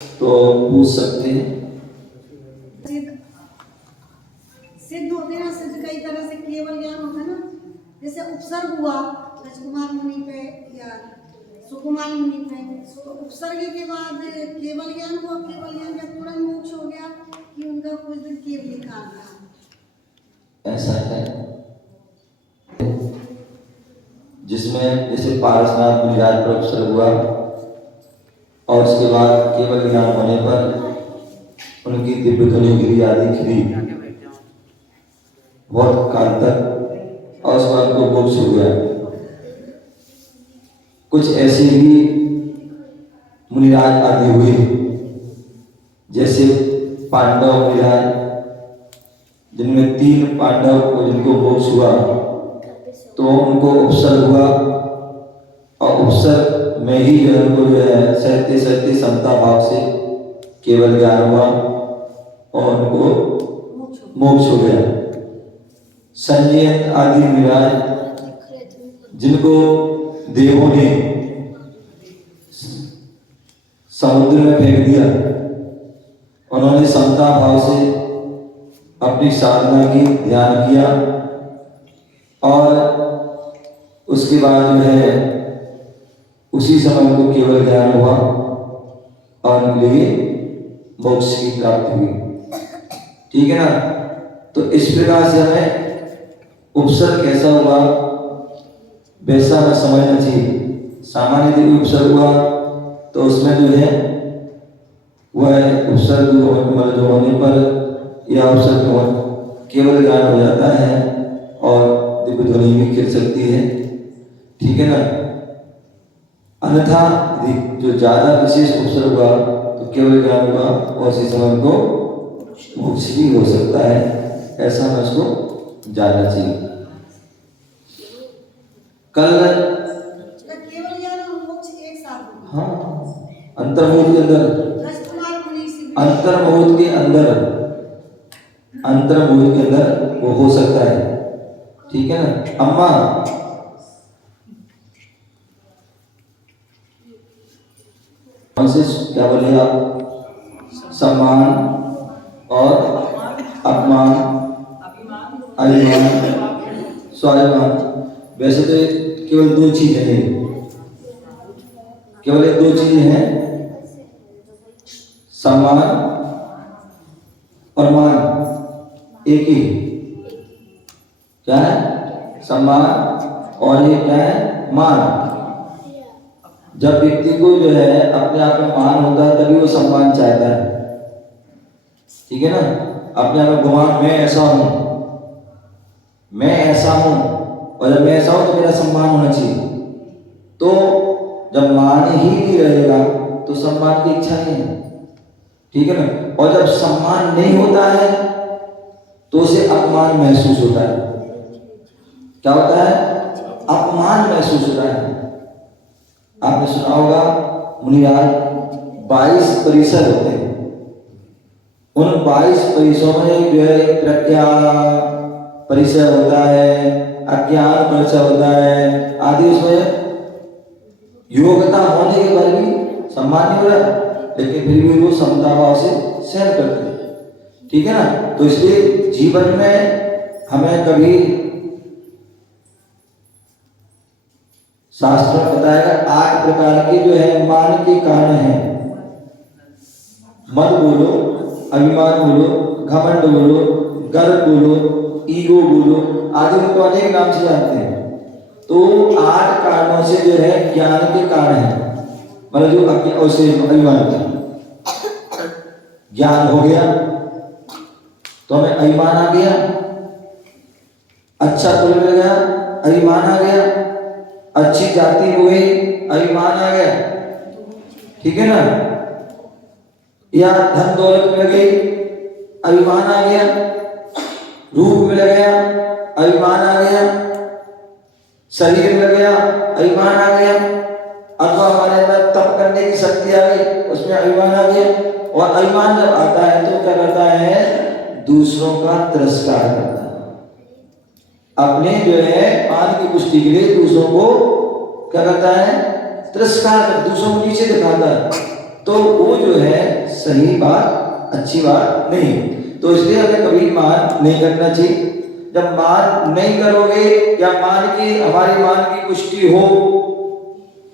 तो पूछ सकते हैं। सिद्ध होते हैं ना, सिद्ध कई तरह से केवल ज्ञान होता है ना। जैसे उपसर्ग हुआ राजकुमार मुनि पे या सुकुमार मुनि पे, तो उपसर्ग के बाद केवल ज्ञान हुआ। केवल ज्ञान का तुरंत मोक्ष हो गया कि उनका कुछ दिन केवल काल था। ऐसा है जिसमें जैसे पारसनाथ मुनिराज पर उपसर्ग हुआ और उसके बाद केवल ज्ञान होने पर उनकी दिव्य ध्वनि गिरी आदि खिली बहुत काल तक, और उसके बाद उनको मोक्ष हो गया। कुछ ऐसे भी मुनिराज आदि हुए जैसे पांडव मुनिराज, जिनमें 3 पांडव को जिनको मोक्ष हुआ तो उनको उपसर्ग हुआ, और उपसर्ग में ही जो है उनको जो है सहते सहते समता भाव से केवल ज्ञान हुआ और उनको मोक्ष हो गया। संजय आदि मुनिराज जिनको देवों ने समुद्र में फेंक दिया, उन्होंने समता भाव से अपनी साधना की, ध्यान किया, और उसके बाद जो है उसी समय उनको केवल ज्ञान हुआ और उनके लिए मोक्ष की प्राप्ति हुई। ठीक है ना। तो इस प्रकार से हमें उपसर्ग कैसा हुआ वैसा हमें समझना चाहिए। सामान्य यदि उपसर्ग हुआ तो उसमें जो है वह उपसर्ग जो होने पर या उपसर्ग केवल ज्ञान हो जाता है और दिव्य ध्वनि भी खिल सकती है। ठीक है ना। अन्यथा जो ज्यादा विशेष उपसर्ग हुआ तो केवल ज्ञान हुआ और उसी समय को मोक्ष भी हो सकता है। ऐसा हमें उसको जानना चाहिए। कल केवल ज्ञान और मोक्ष एक साथ होगा। हाँ, अंतर्मुख के अंदर, अंतर्मुख के अंदर, अंतर्मुख के अंदर वो हो सकता है। ठीक है ना। अम्मा क्या बोले आप? सम्मान और अपमान, अभिमान, स्वाभिमान। वैसे तो केवल 2 चीजें हैं, केवल 2 चीजें हैं, सम्मान और मान। एक ही क्या है? सम्मान, और ये क्या है? मान। जब व्यक्ति को जो है अपने आप में मान होता है तभी वो सम्मान चाहता है। ठीक है ना। अपने आप में गुमान, मैं ऐसा हूं, मैं ऐसा हूं, और जब मैं ऐसा हूं तो मेरा सम्मान होना चाहिए। तो जब मान ही नहीं रहेगा तो सम्मान की इच्छा नहीं है। ठीक है ना। और जब सम्मान नहीं होता है तो उसे अपमान महसूस होता है। क्या होता है? अपमान महसूस होता है। आपने सुना होगा मुनिराज 22 परिसर होते हैं। उन 22 परिसरों में जो है प्रज्ञा परिसर होता है, अज्ञान परिसर होता है आदि। उसमें योग्यता होने के बाद भी सम्मान नहीं हो रहा, लेकिन फिर भी वो समता भाव से सहन करते हैं। ठीक है ना। तो इसलिए जीवन में हमें कभी शास्त्र में बताएगा 8 प्रकार के जो है मान के कारण हैं। मद बोलो, अभिमान बोलो, घमंड बोलो, गर्व बोलो, ईगो बोलो आदि, उनको अनेक नाम से जानते हैं। तो 8 कारणों से जो है ज्ञान के कारण है। मतलब जो अभिमान ज्ञान हो गया तो हमें अभिमान आ गया, अच्छा कुल मिल गया, अभिमान आ गया, अच्छी जाति हो गई, अभिमान आ गया। ठीक है ना। या धन दौलत मिल गई, अभिमान आ गया, रूप मिल गया, अभिमान आ गया, शरीर मिल गया, अभिमान आ गया, अथवा हमारे अंदर तप करने की शक्ति आ गई, उसमें अभिमान आ गया। और अभिमान जब आता है तो क्या करता है? दूसरों का तिरस्कार करता है। अपने जो है मान की पुष्टि के लिए दूसरों को क्या करता है? तिरस्कार कर, दूसरों को नीचे दिखाता है। तो वो जो है सही बात, अच्छी बात नहीं। तो इसलिए हमें कभी मान नहीं करना चाहिए। जब मान नहीं करोगे या मान की हमारी मान की पुष्टि हो,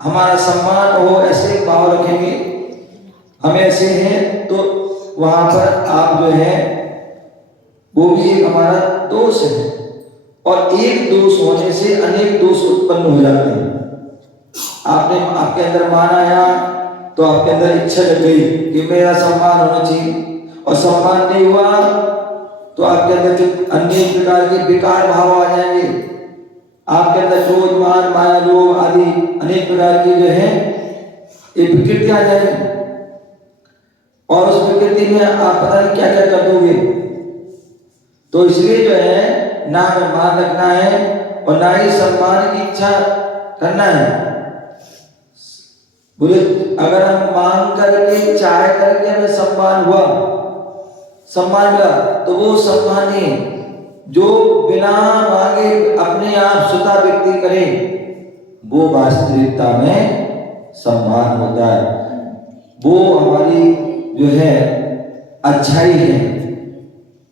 हमारा सम्मान हो, ऐसे भाव रखेंगे हमें ऐसे हैं, तो वहां पर आप जो है वो भी एक हमारा दोष है। और एक दोष होने से अनेक दोष उत्पन्न हो जाते हैं। आपने आपके अंदर मान आया तो आपके अंदर इच्छा जग गई कि मेरा सम्मान होना चाहिए, और सम्मान नहीं हुआ तो आपके अंदर अनेक प्रकार के विकार भाव आ जाएंगे। आपके अंदर क्रोध, मान, माया, लोभ आदि अनेक प्रकार की जो है ये विकृति आ जाएगी, और उस विकृति में आप पता नहीं क्या क्या कर दोगे। तो इसलिए जो है ना हमें मान रखना है और ना ही सम्मान की इच्छा करना है। बोले अगर हम मांग करके, चाह करके हमें सम्मान हुआ, सम्मान मिला, तो वो सम्मान नहीं। जो बिना मांगे अपने आप स्वतः व्यक्ति करे वो वास्तविकता में सम्मान होता है। वो हमारी जो है अच्छाई है,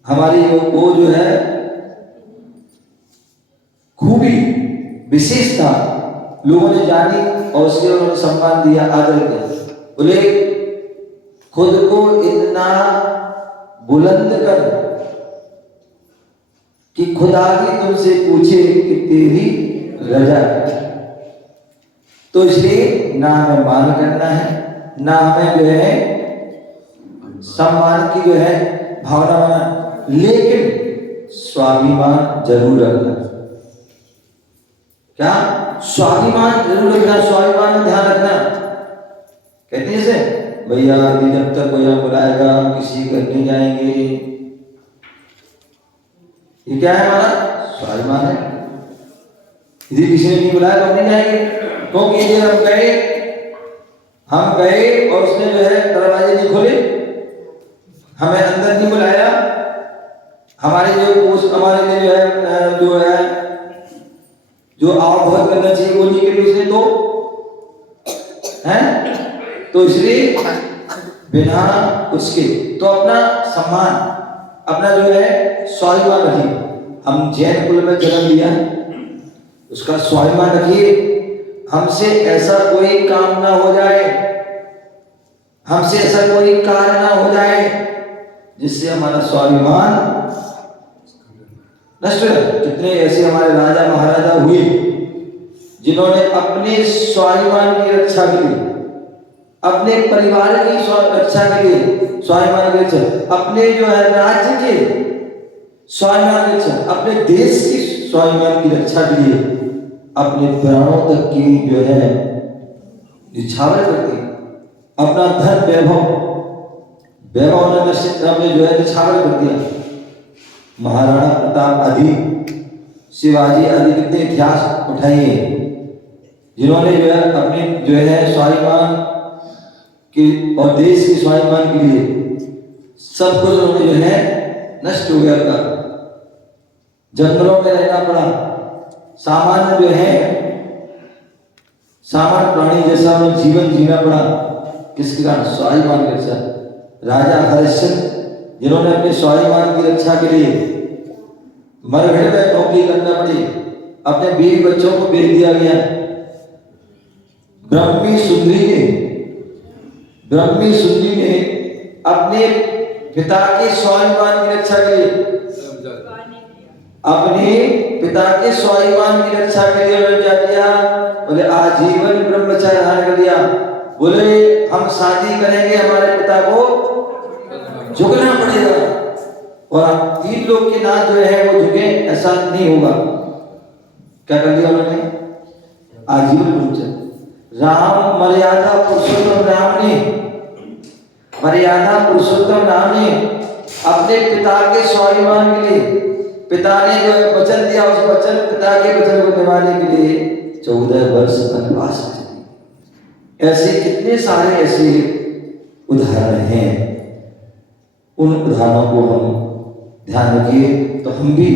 हमारी वो जो है खूबी, विशेषता लोगों ने जानी और उसके उन्होंने सम्मान दिया, आदर किया। बोले खुद को इतना बुलंद कर कि खुदा भी तुमसे पूछे कि तेरी रजा है। तो इसलिए ना हमें मान करना है, ना हमें जो है सम्मान की जो है भावना बना, लेकिन स्वाभिमान जरूर रखना। क्या? स्वाभिमान जरूर रखना, स्वाभिमान में ध्यान रखना। कहते हैं जैसे भैया जब तक भैया बुलाएगा हम किसी घर नहीं जाएंगे, ये क्या है? हमारा स्वाभिमान है। यदि किसी ने नहीं बुलाया तो हम नहीं जाएंगे, क्योंकि ये हम गए और उसने जो है दरवाजे नहीं खोले, हमें अंदर नहीं बुलाया, हमारे हमारे लिए जो है जो आवभगत करना चाहिए वो नहीं करी उसने, तो इसलिए बिना उसके तो अपना सम्मान, अपना जो है स्वाभिमान रखिए। हम जैन कुल में जन्म लिया, उसका स्वाभिमान रखिए। हमसे ऐसा कोई काम ना हो जाए, हमसे ऐसा कोई कार्य ना हो जाए जिससे हमारा स्वाभिमान नष्ट हो। कितने ऐसे हमारे राजा महाराजा हुए जिन्होंने अपने स्वाभिमान की रक्षा के लिए, अपने परिवार की रक्षा के लिए स्वाभिमान की रक्षा, अपने जो है राज्य के स्वाभिमान की रक्षा, अपने देश की स्वाभिमान की रक्षा के लिए अपने प्राणों तक की जो है निछावर करती, अपना धन वैभव ने जो है निछावर कर दिया। महाराणा प्रताप आदि, शिवाजी आदि कितने इतिहास उठाइए जिन्होंने जो है अपने जो है स्वाभिमान के और देश के स्वाभिमान के लिए सब कुछ उन्होंने जो है नष्ट हो गया उनका, जंगलों में रहना पड़ा। सामान्य जो है सामान्य प्राणी जैसा उन्हें जीवन जीना पड़ा, किसके कारण? स्वाभिमान के रक्षा। राजा हरिश्चंद्र जिन्होंने अपने स्वाभिमान की रक्षा के लिए मरघट में नौकरी करना पड़ी, अपने बीवी बच्चों को बेच दिया गया। ब्रह्मी सुंदरी ने अपने पिता के स्वाभिमान की रक्षा के लिए, अपने पिता के स्वाभिमान की रक्षा के लिए उन्होंने क्या किया? बोले आजीवन ब्रह्मचर्य धारण कर दिया। बोले हम शादी करेंगे, हमारे पिता को झुकना पड़ेगा, और 3 लोग के नाथ जो है वो झुके, ऐसा नहीं होगा। क्या कर दिया उन्होंने? आजीवन ब्रह्मचर्य। राम मर्यादा पुरुषोत्तम राम ने, मर्यादा पुरुषोत्तम राम ने अपने पिता के स्वाभिमान के लिए, पिता ने जो वचन दिया उस वचन, पिता के वचन को निभाने के लिए 14 वर्ष वनवास किया। ऐसे कितने सारे ऐसे उदाहरण हैं, उन उदाहरणों को हम ध्यान रखिए, तो हम भी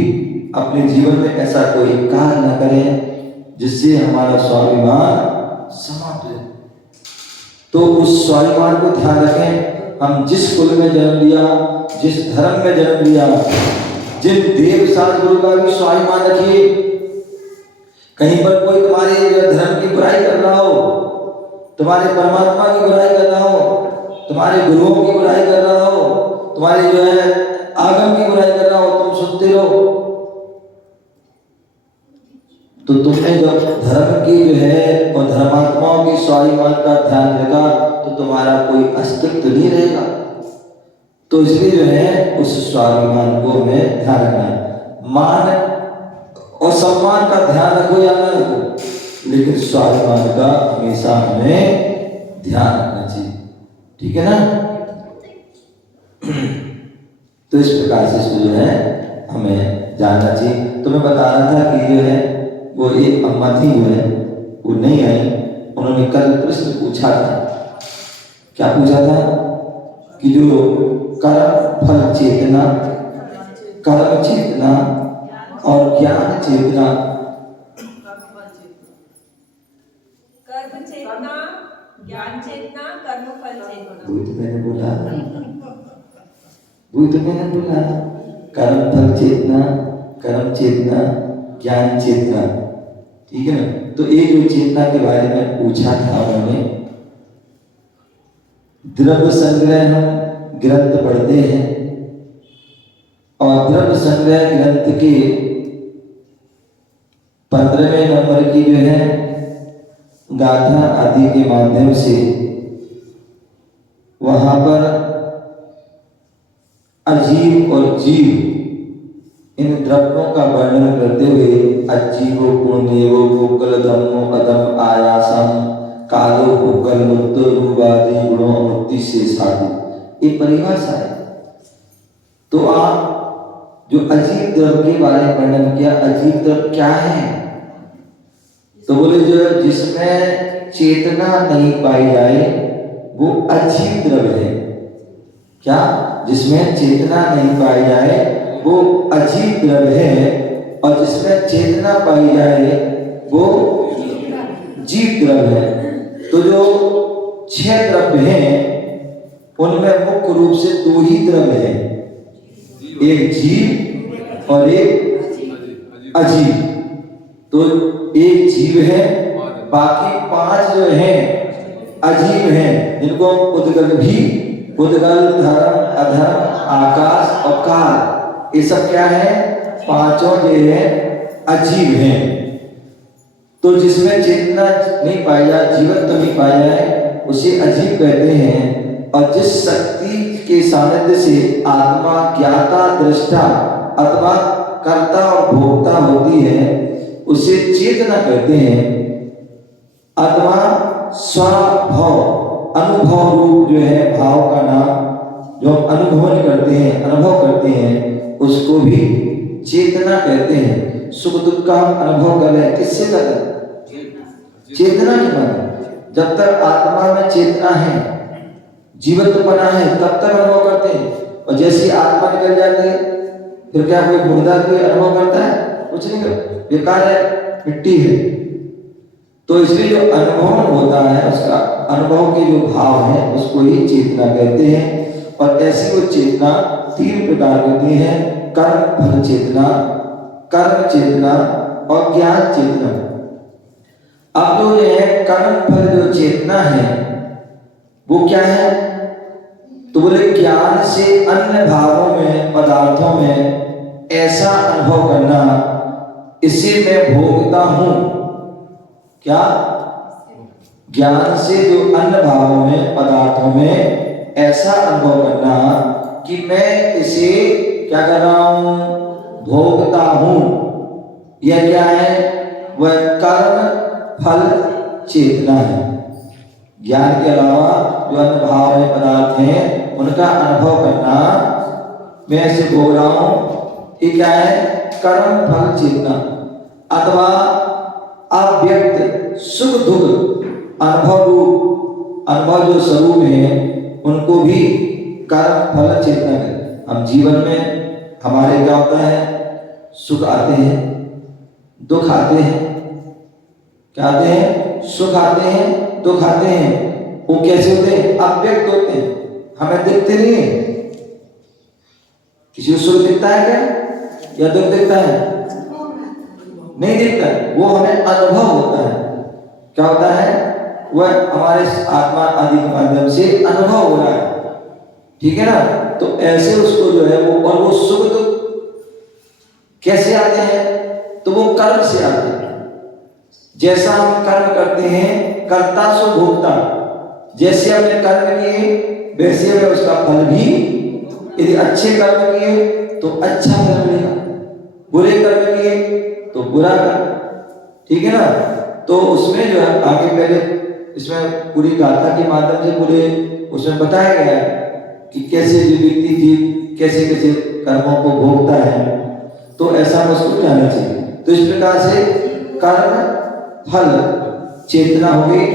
अपने जीवन में ऐसा कोई कार्य न करें जिससे हमारा स्वाभिमान समाप्त हो। तो उस स्वाभिमान को ध्यान रखें। हम जिस कुल में जन्म लिया, जिस धर्म में जन्म लिया, जिन देव शास्त्रों का भी स्वाभिमान रखिए। कहीं पर कोई तुम्हारे धर्म की बुराई कर रहा हो, तुम्हारे परमात्मा की बुराई कर रहा हो, तुम्हारे गुरुओं की बुराई कर रहा हो, तुम्हारे आगम की बुराई कर रहा हो, तुम सुनते रहो, तो तुमने जब धर्म की और धर्मात्माओं की स्वाभिमान का ध्यान रखा तो तुम्हारा कोई अस्तित्व नहीं रहेगा। तो इसलिए उस स्वाभिमान को हमें ध्यान रखना है। मान और सम्मान का ध्यान रखो या ना रखो, लेकिन स्वाभिमान का हमेशा हमें ध्यान रखना चाहिए। ठीक है ना? तो इस प्रकार से इसको हमें जानना चाहिए। तो मैं बता रहा था कि वो एक अम्मा थी वो नहीं आई। उन्होंने कल प्रश्न पूछा था। क्या पूछा था? कि जो कर्म फल चेतना, कर्म चेतना और ज्ञान चेतना, कर्म चेतना, ज्ञान चेतना, कर्म फल चेतना। वही तो मैंने बोला कर्म फल चेतना, कर्म चेतना, ज्ञान चेतना। ठीक है ना? तो एक जो चेतना के बारे में पूछा था उन्होंने, द्रव्य संग्रह हम ग्रंथ पढ़ते हैं और द्रव्य संग्रह ग्रंथ के 15वें नंबर की गाथा आदि के माध्यम से वहां पर अजीव और जीव इन द्रव्यों का वर्णन करते हुए अजीवो पुण्यवो भूकल धम्मो अदम आयासम कालो भूकल मुक्त रूपादि गुणों मुक्ति से साधु, ये परिभाषा है। तो आप जो अजीव द्रव्य के बारे में वर्णन किया, अजीव द्रव्य क्या है? तो बोले जो जिसमें चेतना नहीं पाई जाए वो अजीव द्रव्य है। क्या? जिसमें चेतना नहीं पाई जाए वो अजीव द्रव्य है, और जिसमें चेतना पाई जाए वो जीव द्रव्य है। तो जो 6 द्रव्य हैं उनमें मुख्य रूप से 2 ही द्रव्य हैं, एक जीव और एक अजीव। तो एक जीव है, बाकी 5 जो हैं अजीव हैं, जिनको उद्गल भी, उद्गल, धर्म, अधर्म, आकाश और काल, ये सब क्या है? 5 जो है अजीव हैं। तो जिसमें चेतना नहीं पाई जाए, जीवन तो नहीं पाया है, उसे अजीव कहते हैं। और जिस शक्ति के सानिध्य से आत्मा ज्ञाता, दृष्टा अथवा कर्ता और भोक्ता होती है उसे चेतना कहते हैं। अथवा स्वभाव, अनुभव रूप भाव का नाम जो हम अनुभव करते हैं, अनुभव करते हैं, उसको भी चेतना कहते हैं। सुख दुख का हम अनुभव कर रहे हैं, किससे कर रहे हैं? चेतना के द्वारा। जब तक आत्मा में चेतना है, जीवत्वपना है, तब तक अनुभव करते हैं। और जैसी आत्मा निकल जाती है फिर क्या कोई मुर्दा कोई अनुभव करता है? कुछ नहीं, बेकार है, मिट्टी है। तो इसलिए जो अनुभव होता है, उसका अनुभव के जो भाव है उसको ही चेतना कहते हैं। और ऐसी वो चेतना 3 प्रकार की होती है: कर्म फल चेतना, कर्म चेतना और ज्ञान चेतना। अब जो कर्म फल जो चेतना है वो क्या है? तो बोले ज्ञान से अन्य भावों में, पदार्थों में ऐसा अनुभव करना, इसे मैं भोगता हूं। क्या? ज्ञान से जो अन्य भावों में, पदार्थों में ऐसा अनुभव करना कि मैं इसे क्या कर रहा हूं? भोगता हूं। यह क्या है? वह कर्म फल चेतना है। ज्ञान के अलावा जो अन्य भाव है, पदार्थ हैं, उनका अनुभव करना, मैं इसे भोग रहा हूं, ये क्या है? कर्म फल चेतना। अथवा अव्यक्त सुख दुख अनुभव रूप, अनुभव जो स्वरूप है, उनको भी कर्म फल चेतना है। हम जीवन में हमारे क्या होता है? सुख आते हैं, दुख आते हैं। क्या आते हैं? सुख आते हैं, दुख आते हैं। वो कैसे होते हैं? अव्यक्त होते हैं, हमें दिखते नहीं है। किसी को सुख दिखता है क्या या दुख दिखता है? नहीं दिखता, वो हमें अनुभव होता है। क्या होता है? वह हमारे आत्मा आदि के माध्यम से अनुभव हो रहा है, ठीक है ना। तो ऐसे उसको जो है वो, और वो सुख दुख कैसे आते हैं? तो वो कर्म से आते हैं। जैसा हम कर्म करते हैं, कर्ता सो भोक्ता, जैसे हमने कर्म किए वैसे हमें उसका फल भी, यदि अच्छे कर्म किए तो अच्छा फल मिलेगा, बुरे कर्म किए तो बुरा कर्म, ठीक है ना। तो उसमें जो है आगे पहले इसमें पूरी गाथा के माध्यम से पूरे उसमें बताया गया है कि कैसे जो व्यक्ति थी कैसे कैसे कर्मों को भोगता है, तो ऐसा हमें उसको जानना चाहिए। तो इस प्रकार से कर्म फल चेतना हो गई।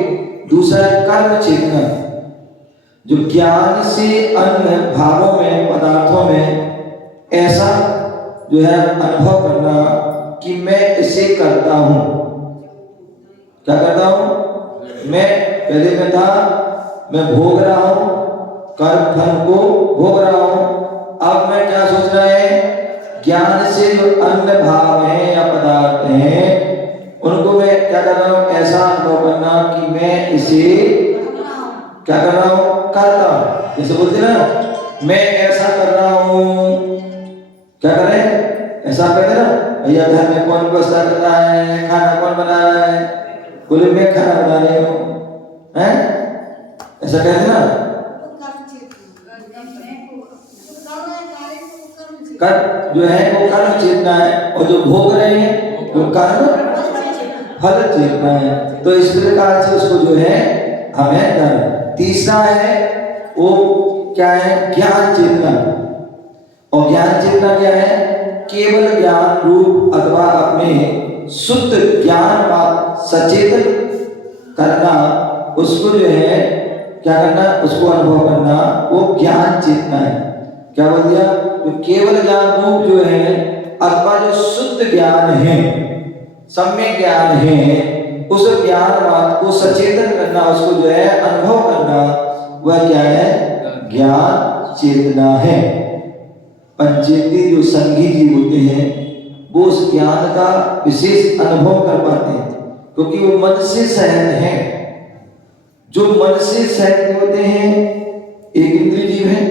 दूसरा कर्म चेतना, जो ज्ञान से अन्य भावों में पदार्थों में ऐसा जो है अनुभव करना कि मैं इसे करता हूं। क्या करता हूं? मैं पहले में था, मैं भोग रहा हूं, कर्म फल को भोग रहा हूं। अब मैं क्या सोच रहा है? ज्ञान से जो अन्य भाव हैं या पदार्थ हैं उनको मैं क्या कर रहा हूं? ऐसा अनुभव करना कि मैं इसे क्या कर रहा हूं? करता हूं। जैसे बोलते ना, मैं ऐसा कर रहा हूं, क्या कर रहे हैं? ऐसा कहते ना, भैया घर में कौन व्यवस्था कर रहा है, खाना कौन बना रहा है? बोले मैं खाना बना रही हूं, हैं? ऐसा कहते ना। कर्म जो है वो कर्म चेतना है, और जो भोग रहे हैं वो कर्म फल चेतना है। तो इस प्रकार से उसको जो है हमें करना। तीसरा है वो क्या है? ज्ञान चेतना। और ज्ञान चेतना क्या है? केवल ज्ञान रूप अथवा अपने शुद्ध ज्ञान का सचेतन करना, उसको जो है क्या करना? उसको अनुभव करना, वो ज्ञान चेतना है। क्या बोल दिया? जो केवल ज्ञान रूप जो है अथवा जो शुद्ध ज्ञान है, सम्यक ज्ञान है, उस ज्ञान बात को सचेतन करना, उसको जो है अनुभव करना, वह क्या है? ज्ञान चेतना है। पंचेंद्रिय जो संगी जीव होते हैं वो उस ज्ञान का विशेष अनुभव कर पाते हैं, क्योंकि वो मन से सहित है। जो मन से सहित होते हैं एक इंद्रिय जीव है,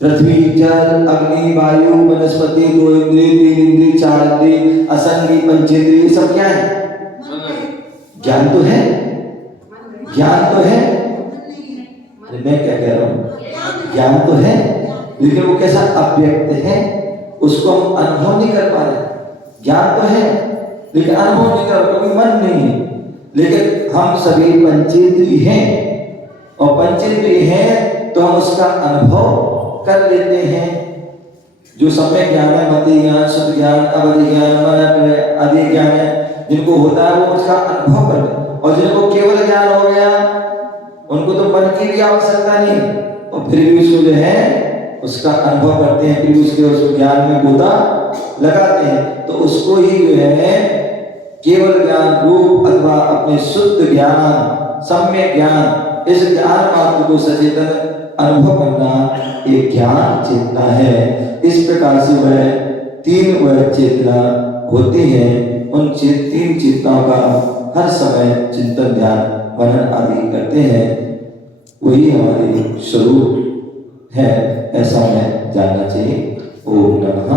पृथ्वी जल अग्नि वायु वनस्पति, दो इंद्रिय तीन इंद्रिय चार इंद्रिय असंगी पंचेंद्रिय, सब क्या है? ज्ञान तो है, ज्ञान तो है। मैं क्या कह रहा हूं? ज्ञान तो है, लेकिन वो कैसा? अव्यक्त है, उसको हम अनुभव नहीं कर पा रहे। ज्ञान तो है लेकिन अनुभव नहीं कर, क्योंकि मन नहीं है। लेकिन हम सभी पंचेंद्रिय हैं, और पंचेंद्रिय हैं तो हम उसका अनुभव कर लेते हैं। जो सम्यक ज्ञान है, मति ज्ञान, शुद्ध ज्ञान, अवधि ज्ञान, मन आदि ज्ञान है, जिनको होता है वो उसका अनुभव कर लेते। और जिनको केवल ज्ञान हो गया उनको तो मन की भी आवश्यकता नहीं, और फिर भी उसको जो है उसका अनुभव करते हैं, फिर उसके उस ज्ञान में गोता लगाते हैं। तो उसको ही जो है केवल ज्ञान रूप अथवा अपने शुद्ध ज्ञान, सम्यक ज्ञान, इस ज्ञान मात्र को सचेतन अनुभव करना एक ज्ञान चेतना है। इस प्रकार से वह तीन वह चेतना होती है। उन तीन चेतनाओं का हर समय चिंतन ध्यान मनन आदि करते हैं, वही हमारे स्वरूप है, ऐसा हमें जानना चाहिए। ओम नमः